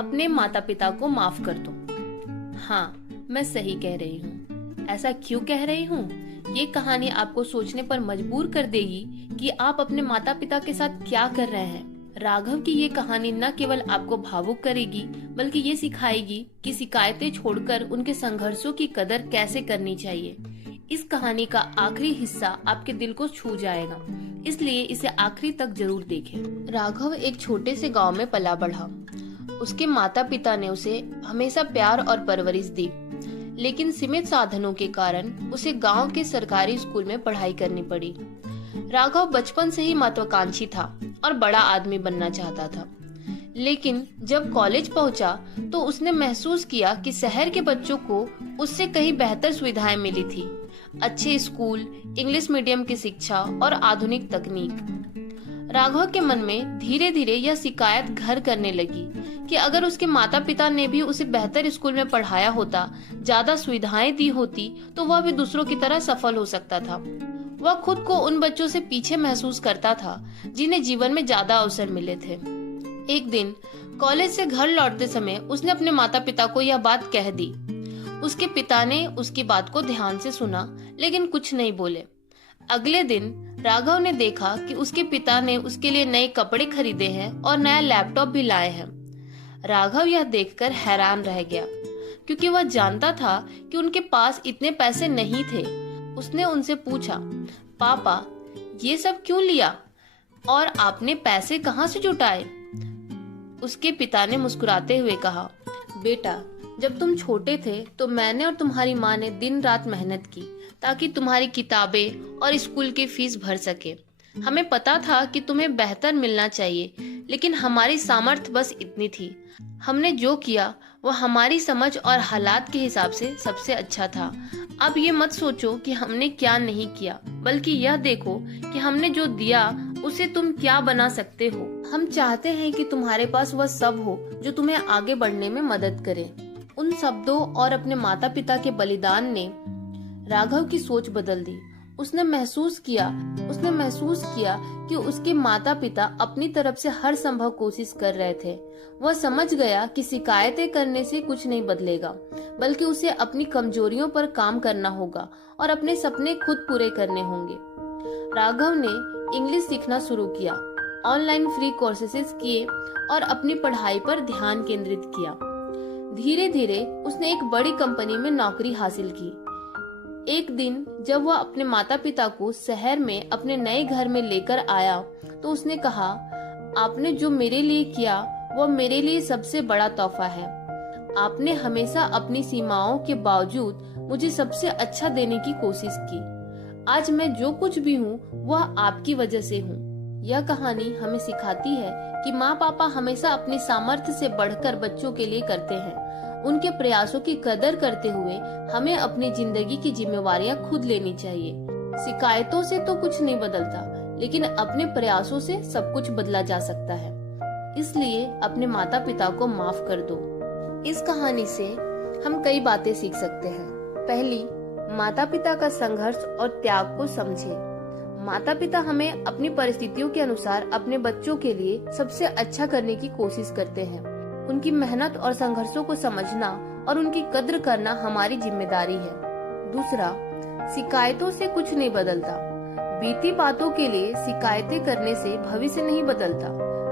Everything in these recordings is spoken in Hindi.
अपने माता पिता को माफ कर दो। हाँ, मैं सही कह रही हूँ। ऐसा क्यों कह रही हूँ? ये कहानी आपको सोचने पर मजबूर कर देगी कि आप अपने माता पिता के साथ क्या कर रहे हैं। राघव की ये कहानी न केवल आपको भावुक करेगी, बल्कि ये सिखाएगी कि शिकायतें छोड़कर उनके संघर्षों की कदर कैसे करनी चाहिए। इस कहानी का आखिरी हिस्सा आपके दिल को छू जाएगा, इसलिए इसे आखिरी तक जरूर देखें। राघव एक छोटे से गांव में पला बढ़ा। उसके माता पिता ने उसे हमेशा प्यार और परवरिश दी, लेकिन सीमित साधनों के कारण उसे गांव के सरकारी स्कूल में पढ़ाई करनी पड़ी। राघव बचपन से ही महत्वाकांक्षी था और बड़ा आदमी बनना चाहता था, लेकिन जब कॉलेज पहुंचा तो उसने महसूस किया कि शहर के बच्चों को उससे कहीं बेहतर सुविधाएं मिली थी। अच्छे स्कूल, इंग्लिश मीडियम की शिक्षा और आधुनिक तकनीक। राघव के मन में धीरे धीरे यह शिकायत घर करने लगी कि अगर उसके माता पिता ने भी उसे बेहतर स्कूल में पढ़ाया होता, ज्यादा सुविधाएं दी होती, तो वह भी दूसरों की तरह सफल हो सकता था। वह खुद को उन बच्चों से पीछे महसूस करता था जिन्हें जीवन में ज्यादा अवसर मिले थे। एक दिन कॉलेज से घर लौटते समय उसने अपने माता पिता को यह बात कह दी। उसके पिता ने उसकी बात को ध्यान से सुना, लेकिन कुछ नहीं बोले। अगले दिन राघव ने देखा कि उसके पिता ने उसके लिए नए कपड़े खरीदे हैं और नया लैपटॉप भी लाए हैं। राघव यह देखकर हैरान रह गया, क्योंकि वह जानता था कि उनके पास इतने पैसे नहीं थे। उसने उनसे पूछा, पापा, ये सब क्यों लिया और आपने पैसे कहाँ से जुटाए? उसके पिता ने मुस्कुराते हुए कहा, बेटा, जब तुम छोटे थे तो मैंने और तुम्हारी माँ ने दिन रात मेहनत की ताकि तुम्हारी किताबें और स्कूल की फीस भर सके। हमें पता था कि तुम्हें बेहतर मिलना चाहिए, लेकिन हमारी सामर्थ्य बस इतनी थी। हमने जो किया वह हमारी समझ और हालात के हिसाब से सबसे अच्छा था। अब ये मत सोचो कि हमने क्या नहीं किया, बल्कि यह देखो कि हमने जो दिया उसे तुम क्या बना सकते हो। हम चाहते हैं कि तुम्हारे पास वह सब हो जो तुम्हें आगे बढ़ने में मदद करे। उन शब्दों और अपने माता पिता के बलिदान ने राघव की सोच बदल दी। उसने महसूस किया कि उसके माता पिता अपनी तरफ से हर संभव कोशिश कर रहे थे। वह समझ गया कि शिकायतें करने से कुछ नहीं बदलेगा, बल्कि उसे अपनी कमजोरियों पर काम करना होगा और अपने सपने खुद पूरे करने होंगे। राघव ने इंग्लिश सीखना शुरू किया, ऑनलाइन फ्री कोर्सेज किए और अपनी पढ़ाई पर ध्यान केंद्रित किया। धीरे धीरे उसने एक बड़ी कंपनी में नौकरी हासिल की। एक दिन जब वह अपने माता पिता को शहर में अपने नए घर में लेकर आया तो उसने कहा, आपने जो मेरे लिए किया वह मेरे लिए सबसे बड़ा तोहफा है। आपने हमेशा अपनी सीमाओं के बावजूद मुझे सबसे अच्छा देने की कोशिश की। आज मैं जो कुछ भी हूँ वह आपकी वजह से हूँ। यह कहानी हमें सिखाती है कि माँ पापा हमेशा अपनी सामर्थ्य से बढ़कर बच्चों के लिए करते हैं। उनके प्रयासों की कदर करते हुए हमें अपनी जिंदगी की जिम्मेवारियां खुद लेनी चाहिए। शिकायतों से तो कुछ नहीं बदलता, लेकिन अपने प्रयासों से सब कुछ बदला जा सकता है। इसलिए अपने माता पिता को माफ कर दो। इस कहानी से हम कई बातें सीख सकते हैं। पहली, माता पिता का संघर्ष और त्याग को समझें। माता पिता हमें अपनी परिस्थितियों के अनुसार अपने बच्चों के लिए सबसे अच्छा करने की कोशिश करते हैं। उनकी मेहनत और संघर्षों को समझना और उनकी कद्र करना हमारी जिम्मेदारी है। दूसरा, शिकायतों से कुछ नहीं बदलता। बीती बातों के लिए शिकायतें करने से भविष्य नहीं बदलता।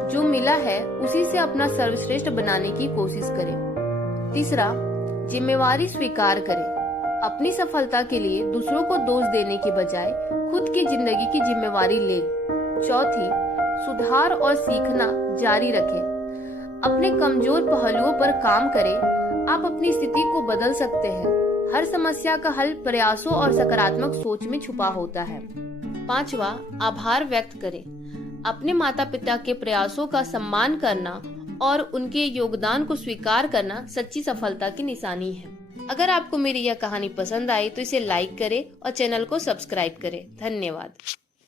जो मिला है उसी से अपना सर्वश्रेष्ठ बनाने की कोशिश करें। तीसरा, जिम्मेवारी स्वीकार करें। अपनी सफलता के लिए दूसरों को दोष देने के बजाय खुद की जिंदगी की जिम्मेवारी ले। चौथी, सुधार और सीखना जारी रखें। अपने कमजोर पहलुओं पर काम करें। आप अपनी स्थिति को बदल सकते हैं। हर समस्या का हल प्रयासों और सकारात्मक सोच में छुपा होता है। पांचवा, आभार व्यक्त करें। अपने माता पिता के प्रयासों का सम्मान करना और उनके योगदान को स्वीकार करना सच्ची सफलता की निशानी है। अगर आपको मेरी यह कहानी पसंद आई तो इसे लाइक करें और चैनल को सब्सक्राइब करें। धन्यवाद।